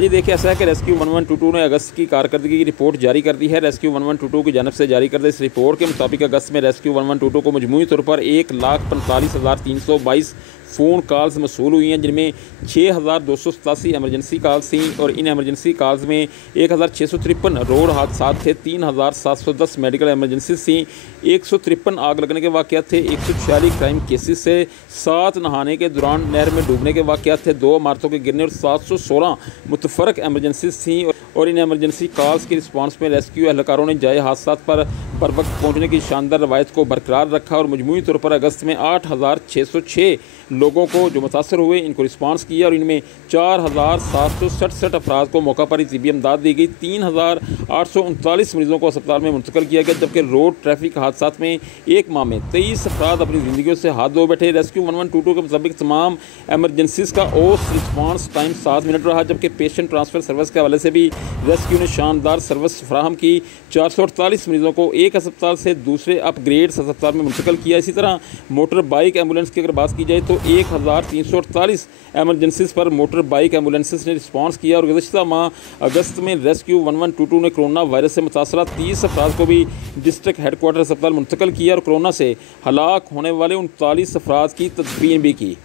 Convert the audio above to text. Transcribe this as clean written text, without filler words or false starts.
आज ही देखिए ऐसा है कि रेस्क्यू 1122 ने अगस्त की कारकर्दगी की रिपोर्ट जारी कर दी है। रेस्क्यू 1122 की जानब से जारी करदे इस रिपोर्ट के मुताबिक अगस्त में रेस्क्यू 1122 को मजमूई तौर पर 1,45,322 फ़ोन कॉल्स मसूल हुई हैं, जिनमें 6,287 एमरजेंसी कॉल्स थी और इन एमरजेंसी कॉल्स में 1,653 रोड हादसा थे, 3,710 मेडिकल एमरजेंसीज थी, 153 आग लगने के वाक़यात थे, 146 क्राइम केसेस से 7 नहाने के दौरान नहर में डूबने के वाक़यात थे, 2 इमारतों के गिरने और 716 मुतफरक एमरजेंसीज थी। और इन एमरजेंसी कॉल्स की रिस्पांस में रेस्क्यू एहलकारों ने जाए हादसा पर वक्त पहुँचने की शानदार रवायत को बरकरार रखा और मजमूई तौर पर अगस्त में 8,606 लोगों को जो मुतासर हुए इनको रिस्पांस किया और इनमें 4,767 अफराद को मौका पर ही तिबी इमदाद दी गई, 3,839 मरीज़ों को अस्पताल में मुंतकिल किया गया, जबकि रोड ट्रैफिक हादसा में एक माह में 23 अफराद अपनी ज़िंदगी से हाथ धो बैठे। रेस्क्यू 1122 के मुताबिक तमाम एमरजेंसीज का औसत रिस्पांस टाइम 7 मिनट रहा, जबकि पेशेंट ट्रांसफ़र सर्विस के हवाले से भी रेस्क्यू ने शानदार सर्विस फराहम की। 448 मरीज़ों को एक अस्पताल से दूसरे अपग्रेड अस्पताल में मुंतकिल किया। इसी तरह मोटर बाइक एम्बुलेंस की अगर बात की जाए तो 1,348 एमरजेंसीज पर मोटर बाइक एम्बुलेंसेस ने रिस्पांस किया और गुज़श्ता माह अगस्त में रेस्क्यू 1122 ने कोरोना वायरस से मुतासरा 30 अफराद को भी डिस्ट्रिक्ट हेडक्वार्टर अस्पताल मुंतकिल किया और कोरोना से हलाक होने वाले 39 अफराद की तदफीन भी की।